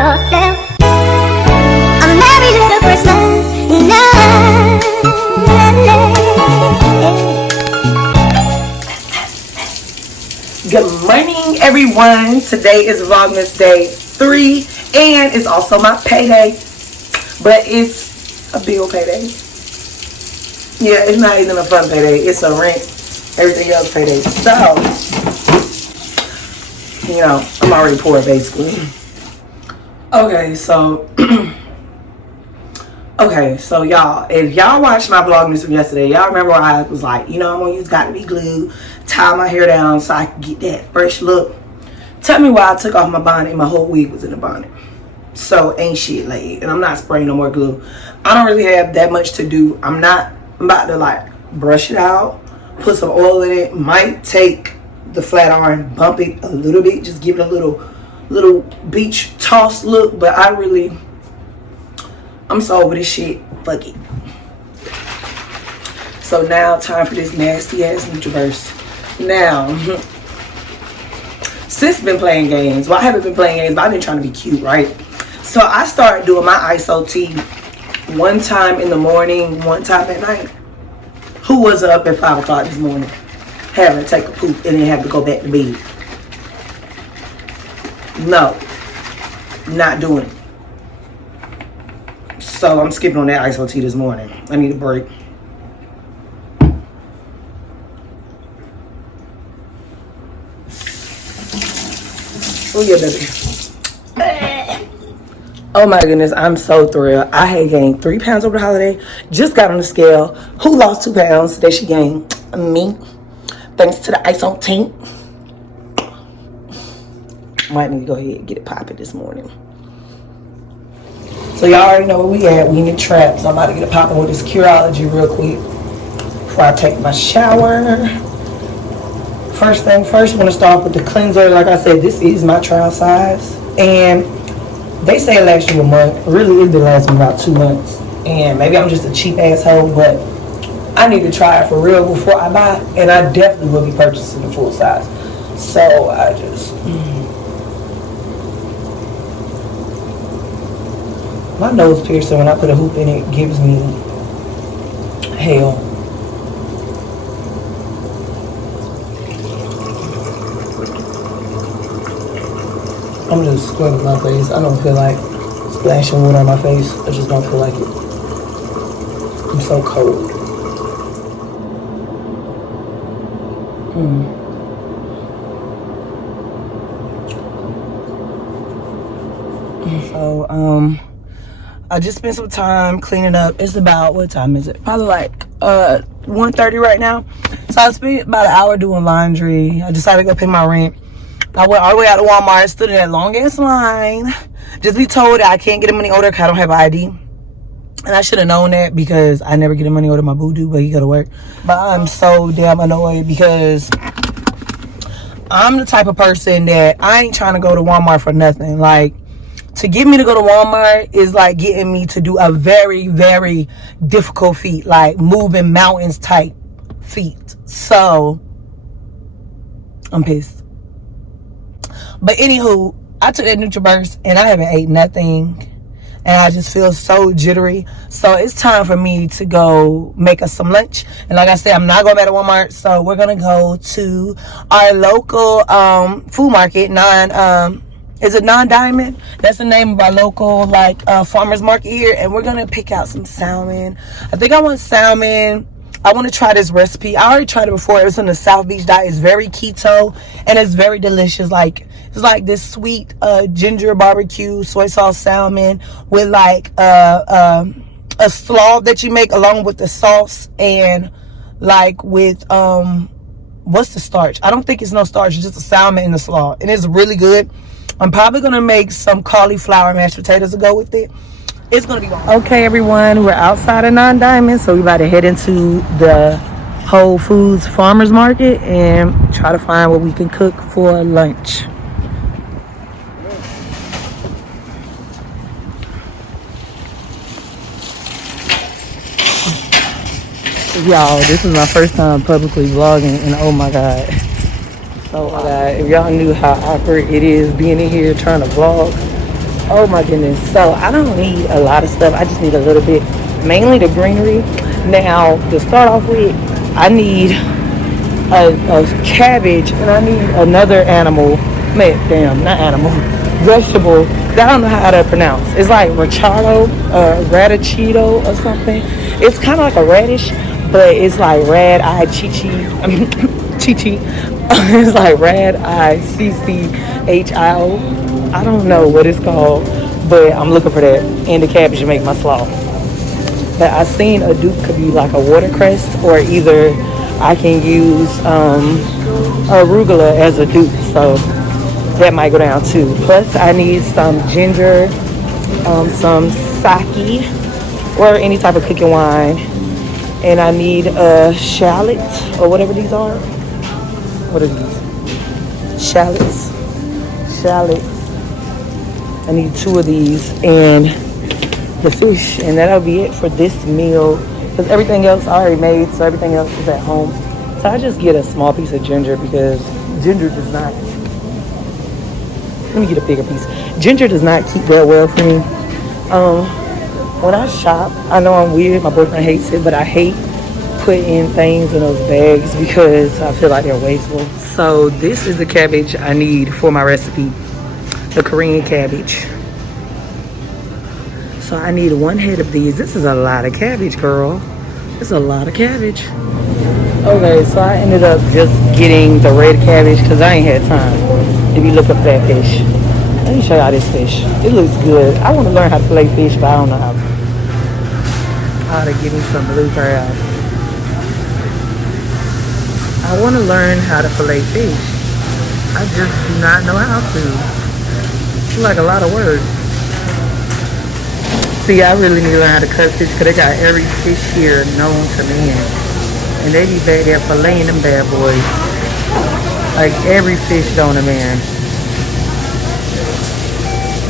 yourself. A merry little Christmas night. Good morning, everyone. Today is Vlogmas Day 3, and it's also my payday. But it's a bill payday. Yeah, it's not even a fun payday. It's a rent, everything else payday. So, you know, I'm already poor, basically. Okay, so y'all, if y'all watched my Vlogmas from yesterday, y'all remember where I was like, you know, I'm gonna use Got to Be Glue, tie my hair down so I can get that fresh look. Tell me why I took off my bonnet and my whole wig was in the bonnet. So ain't shit laid, and I'm not spraying no more glue. I don't really have that much to do. I'm about to like brush it out, put some oil in it, might take the flat iron, bump it a little bit, just give it a little beach toss look. But I'm so over this shit. Fuck it. So now time for this nasty ass Nutriverse. Now, sis been playing games. Well, I haven't been playing games, but I've been trying to be cute, right? So I started doing my ISO tea one time in the morning, one time at night. Who was up at 5 o'clock this morning having to take a poop and then have to go back to bed? No, not doing it. So I'm skipping on that ISO tea this morning. I need a break. Oh yeah, baby. Oh my goodness, I'm so thrilled. I had gained 3 pounds over the holiday. Just got on the scale. Who lost 2 pounds that she gained? Me. Thanks to the ISO tea. Might need to go ahead and get it popping this morning. So y'all already know where we at. We in the trap. So I'm about to get it popping with this Curology real quick before I take my shower. First thing first, I'm going to start with the cleanser. Like I said, this is my trial size. And they say it lasts you a month. Really, it's been lasting me about 2 months. And maybe I'm just a cheap asshole, but I need to try it for real before I buy it. And I definitely will be purchasing the full size. So I just... My nose piercer, when I put a hoop in it, gives me hell. I'm just scrubbing my face. I don't feel like splashing water on my face. I just don't feel like it. I'm so cold. So, I just spent some time cleaning up. It's about, what time is it? Probably like 1:30 right now. So I spent about an hour doing laundry. I decided to go pay my rent. I went all the way out to Walmart, stood in that long ass line. Just be told that I can't get a money order because I don't have an ID. And I should have known that because I never get a money order my boo-doo, but he go to work. But I'm so damn annoyed because I'm the type of person that I ain't trying to go to Walmart for nothing. Like, to get me to go to Walmart is like getting me to do a very, very difficult feat, like moving mountains type feat. So, I'm pissed. But anywho, I took that Nutriverse and I haven't ate nothing. And I just feel so jittery. So it's time for me to go make us some lunch. And like I said, I'm not going back to Walmart. So we're going to go to our local food market, is it Non-Diamond? That's the name of our local farmer's market here. And we're going to pick out some salmon. I think I want salmon. I want to try this recipe. I already tried it before. It was on the South Beach diet. It's very keto and it's very delicious. Like, it's like this sweet ginger barbecue soy sauce salmon with like a slaw that you make along with the sauce and like with what's the starch? I don't think it's no starch. It's just a salmon and the slaw, and it's really good. I'm probably gonna make some cauliflower mashed potatoes to go with it. It's gonna be good. Okay, everyone, we're outside of Non-Diamond, so we're about to head into the Whole Foods Farmers Market and try to find what we can cook for lunch. Y'all, this is my first time publicly vlogging, and oh my god, if y'all knew how awkward it is being in here trying to vlog, Oh my goodness. So I don't need a lot of stuff. I just need a little bit. Mainly the greenery. Now, to start off with, I need a cabbage, and I need another animal. Man, damn, not animal. Vegetable. I don't know how to pronounce. It's like raddichio or something. It's kind of like a radish, but it's like raddichio. I mean, chichi. It's like raddichio. I don't know what it's called, but I'm looking for that. And the cabbage to make my slaw. But I seen a dupe could be like a watercress, or either I can use arugula as a dupe. So that might go down too. Plus I need some ginger, some sake, or any type of cooking wine. And I need a shallot, or whatever these are. What are these? Shallots. I need 2 of these and the fish, and that'll be it for this meal. Because everything else I already made, so everything else is at home. So I just get a small piece of ginger because ginger does not. Let me get a bigger piece. Ginger does not keep that well for me. When I shop, I know I'm weird. My boyfriend hates it, but I hate putting things in those bags because I feel like they're wasteful. So this is the cabbage I need for my recipe, the Korean cabbage. So I need 1 head of these. This is a lot of cabbage, girl. It's a lot of cabbage. Okay, so I ended up just getting the red cabbage because I ain't had time to be looking for that fish. Let me show y'all this fish. It looks good. I want to learn how to fillet fish, but I don't know how. How to give me some blue crab. I want to learn how to fillet fish. I just do not know how to. It's like a lot of work. See, I really need to learn how to cut fish because they got every fish here known to man. And they be back there filleting them bad boys. Like every fish known to man.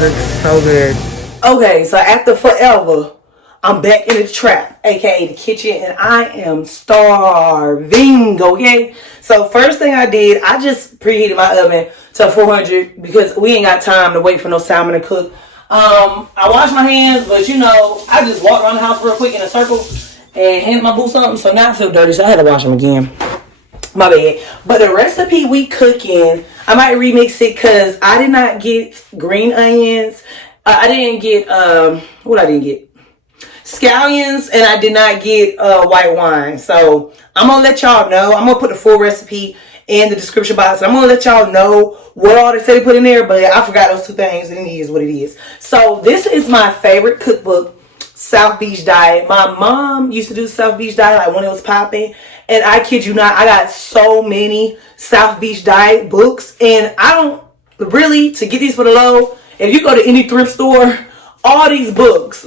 Looks so good. Okay, so after forever, I'm back in the trap, aka the kitchen, and I am starving, okay? So first thing I did, I just preheated my oven to 400 because we ain't got time to wait for no salmon to cook. I washed my hands, but you know, I just walked around the house real quick in a circle and handed my boo something, so now I feel dirty, so I had to wash them again. My bad. But the recipe we cooking, I might remix it because I did not get green onions. I didn't get, what I didn't get? Scallions, and I did not get white wine. So I'm going to let y'all know. I'm going to put the full recipe in the description box. I'm going to let y'all know what all they say they put in there, but I forgot those 2 things, and it is what it is. So this is my favorite cookbook, South Beach Diet. My mom used to do South Beach Diet like when it was popping, and I kid you not, I got so many South Beach Diet books, and I don't really, to get these for the low, if you go to any thrift store, all these books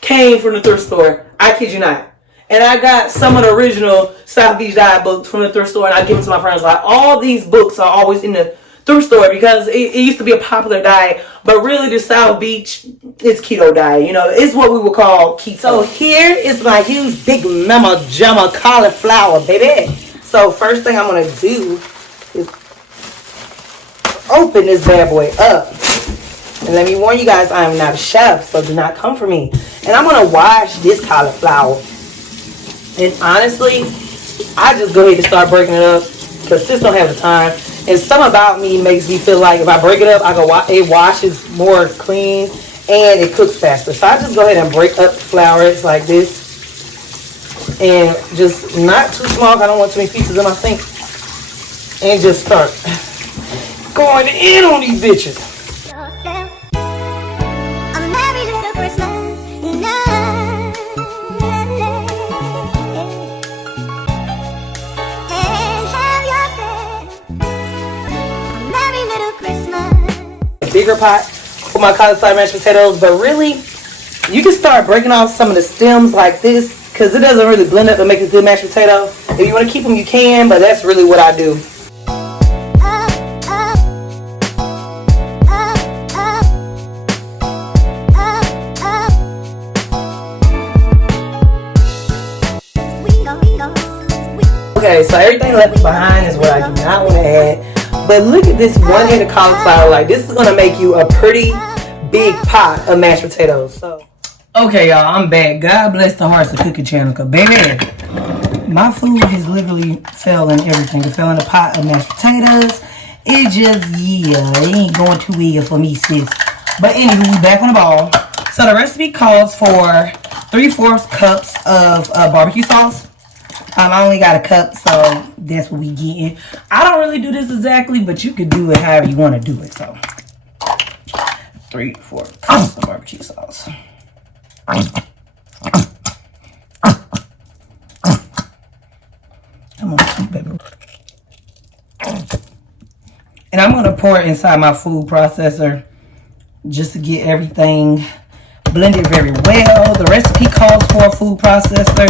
came from the thrift store. I kid you not. And I got some of the original South Beach Diet books from the thrift store, and I give them to my friends. Like, all these books are always in the thrift store because it used to be a popular diet, but really the South Beach is keto diet. You know, it's what we would call keto. So here is my huge big mama jamma cauliflower, baby. So first thing I'm gonna do is open this bad boy up. And let me warn you guys, I am not a chef, so do not come for me. And I'm gonna wash this cauliflower. And honestly, I just go ahead and start breaking it up because sis don't have the time. And something about me makes me feel like if I break it up, it washes more clean and it cooks faster. So I just go ahead and break up the flour like this. And just not too small, I don't want too many pieces in my sink. And just start going in on these bitches. Bigger pot for my cauliflower mashed potatoes, but really you can start breaking off some of the stems like this because it doesn't really blend up to make a good mashed potato. If you want to keep them, you can, but that's really what I do. Okay, so everything left behind is what I do not want to add. But look at this 1 head of cauliflower. Like, this is going to make you a pretty big pot of mashed potatoes. So, okay, y'all, I'm back. God bless the Hearts of Cooking channel, cause baby, my food has literally fell in everything. It fell in a pot of mashed potatoes. It just, yeah, it ain't going too well for me, sis. But anyway, we back on the ball. So the recipe calls for 3/4 cups of barbecue sauce. I only got a cup, so that's what we getting. I don't really do this exactly, but you could do it however you want to do it. So 3/4 cups of barbecue sauce. Come on, baby. And I'm going to pour it inside my food processor just to get everything blended very well. The recipe calls for a food processor,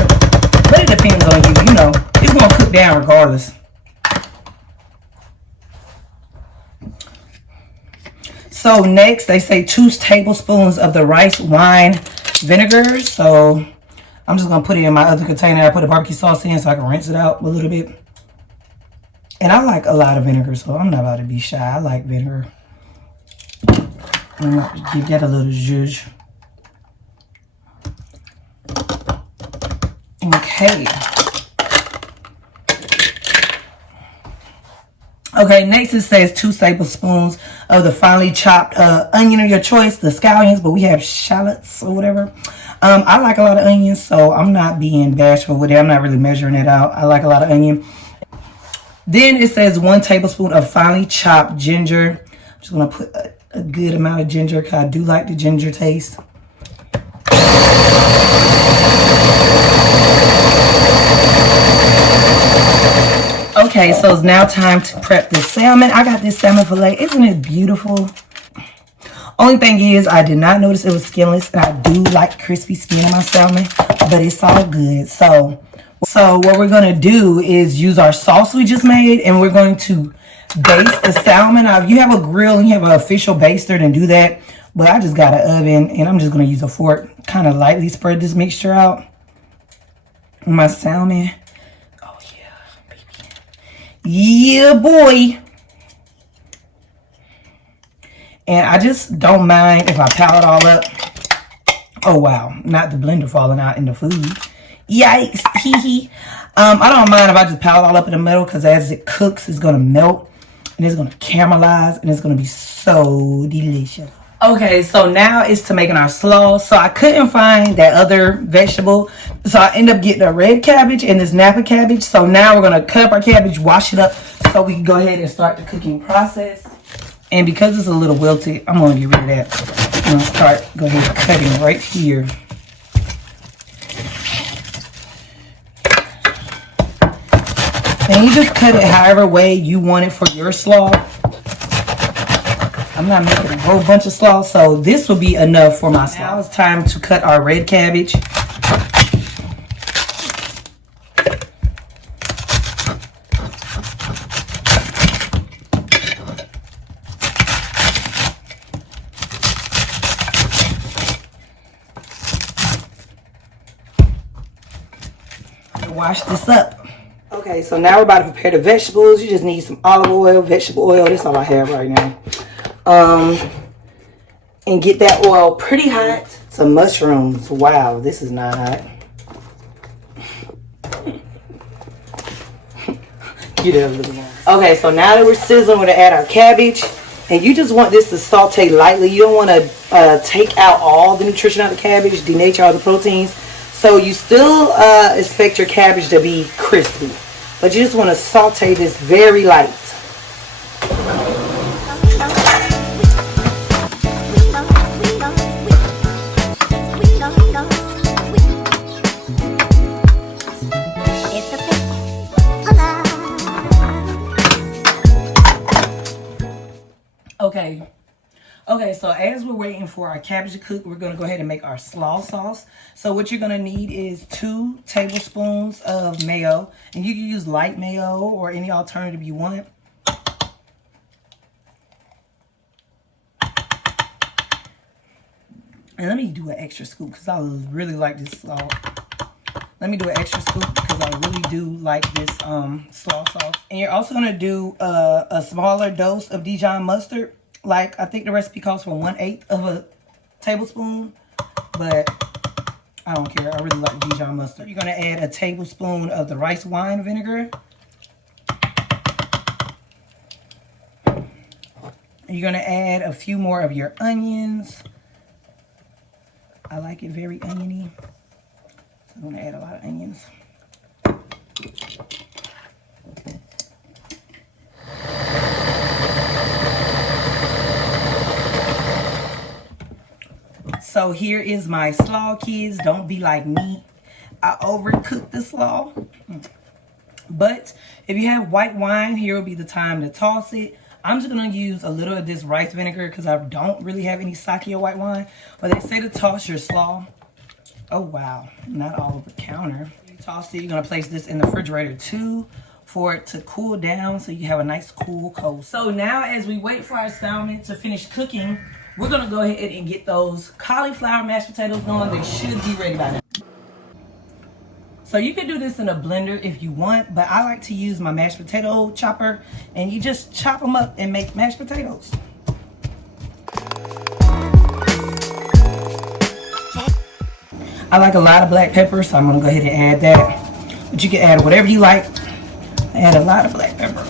but it depends on you. You know, it's going to cook down regardless. So next, they say 2 tablespoons of the rice wine vinegar. So I'm just going to put it in my other container. I put the barbecue sauce in so I can rinse it out a little bit. And I like a lot of vinegar, so I'm not about to be shy. I like vinegar. I'm going to give that a little zhuzh. Okay. Okay, next it says 2 tablespoons of the finely chopped onion of your choice, the scallions, but we have shallots or whatever. I like a lot of onions, so I'm not being bashful with it. I'm not really measuring it out. I like a lot of onion. Then it says 1 tablespoon of finely chopped ginger. I'm just going to put a good amount of ginger because I do like the ginger taste. Okay, so it's now time to prep the salmon. I got this salmon fillet. Isn't it beautiful? Only thing is, I did not notice it was skinless, and I do like crispy skin on my salmon, but it's all good. So what we're going to do is use our sauce we just made, and we're going to baste the salmon. Now, if you have a grill and you have an official baster, then do that. But I just got an oven, and I'm just going to use a fork, kind of lightly spread this mixture out. My salmon. Oh, yeah, baby. Yeah, boy. And I just don't mind if I pile it all up. Oh, wow. Not the blender falling out in the food. Yikes. Hee hee. I don't mind if I just pile it all up in the middle, because as it cooks, it's going to melt. And it's going to caramelize. And it's going to be so delicious. Okay, so now it's to making our slaw. So I couldn't find that other vegetable. So I end up getting a red cabbage and this napa cabbage. So now we're going to cut up our cabbage, wash it up, so we can go ahead and start the cooking process. And because it's a little wilted, I'm going to get rid of that. I'm going to go ahead cutting right here. And you just cut it however way you want it for your slaw. I'm not making a whole bunch of slaw, so this will be enough for my slaw. Now it's time to cut our red cabbage. Wash this up. Okay, so now we're about to prepare the vegetables. You just need some olive oil, vegetable oil. That's all I have right now. And get that oil pretty hot. Some mushrooms. Wow, this is not hot. Get it a little more. Okay, so now that we're sizzling, we're gonna add our cabbage. And you just want this to saute lightly. You don't want to take out all the nutrition out of the cabbage, denature all the proteins. So you still expect your cabbage to be crispy, but you just want to saute this very light. Okay, so as we're waiting for our cabbage to cook, we're going to go ahead and make our slaw sauce. So what you're going to need is 2 tablespoons of mayo. And you can use light mayo or any alternative you want. And let me do an extra scoop because I really like this slaw. Let me do an extra scoop because I really do like this slaw sauce. And you're also going to do a smaller dose of Dijon mustard. Like, I think the recipe calls for 1/8 of a tablespoon, but I don't care. I really like Dijon mustard. You're going to add a tablespoon of the rice wine vinegar. You're going to add a few more of your onions. I like it very oniony, so I'm going to add a lot of onions. So here is my slaw, kids. Don't be like me. I overcooked the slaw. But if you have white wine, here will be the time to toss it. I'm just going to use a little of this rice vinegar because I don't really have any sake or white wine. But they say to toss your slaw. Oh, wow. Not all over the counter. You toss it. You're going to place this in the refrigerator too for it to cool down so you have a nice cool cold. So now as we wait for our salmon to finish cooking, we're going to go ahead and get those cauliflower mashed potatoes going. They should be ready by now. So you can do this in a blender if you want, but I like to use my mashed potato chopper, and you just chop them up and make mashed potatoes. I like a lot of black pepper, so I'm going to go ahead and add that. But you can add whatever you like. I add a lot of black pepper.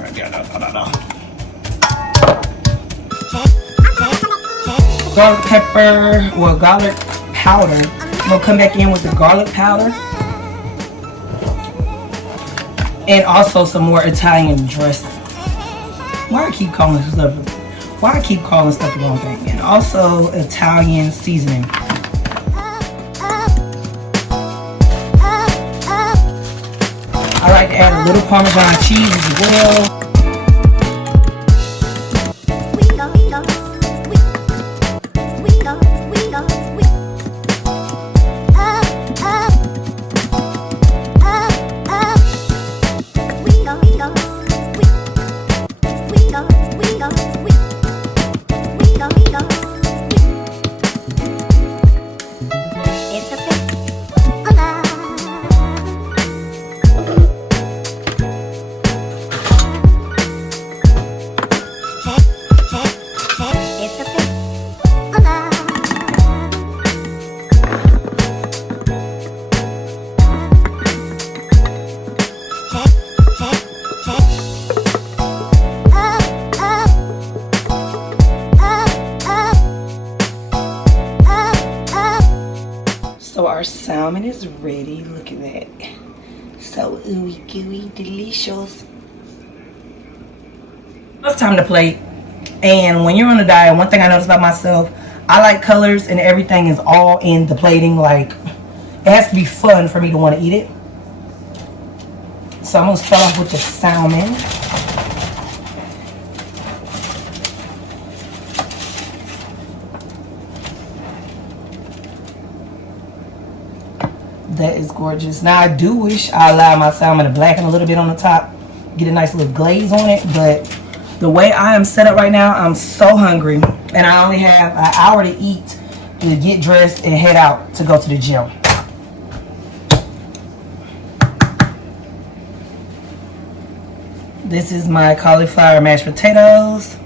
Garlic pepper, well, garlic powder. I'm going to come back in with the garlic powder. And also some more Italian dressing. Why I keep calling stuff the wrong thing. And also Italian seasoning. I like to add a little Parmesan cheese as well. So our salmon is ready. Look at that. So ooey gooey delicious. It's time to plate. And when you're on a diet, one thing I noticed about myself, I like colors and everything is all in the plating. Like, it has to be fun for me to want to eat it. So I'm going to start off with the salmon. That is gorgeous. Now I do wish I allowed my salmon to blacken a little bit on the top, get a nice little glaze on it, but the way I am set up right now, I'm so hungry and I only have an hour to eat, to get dressed and head out to go to the gym. This is my cauliflower mashed potatoes.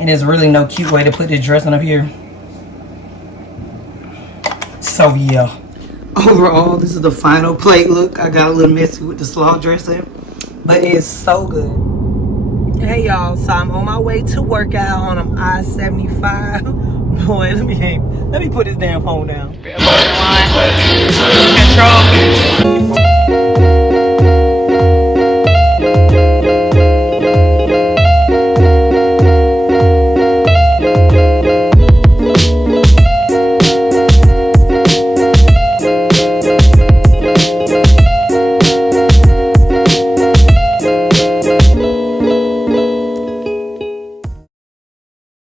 And there's really no cute way to put this dressing up here. So yeah. Overall, this is the final plate look. I got a little messy with the slaw dressing, but it's so good. Hey y'all, so I'm on my way to workout on I-75. Boy, let me put this damn phone down. Control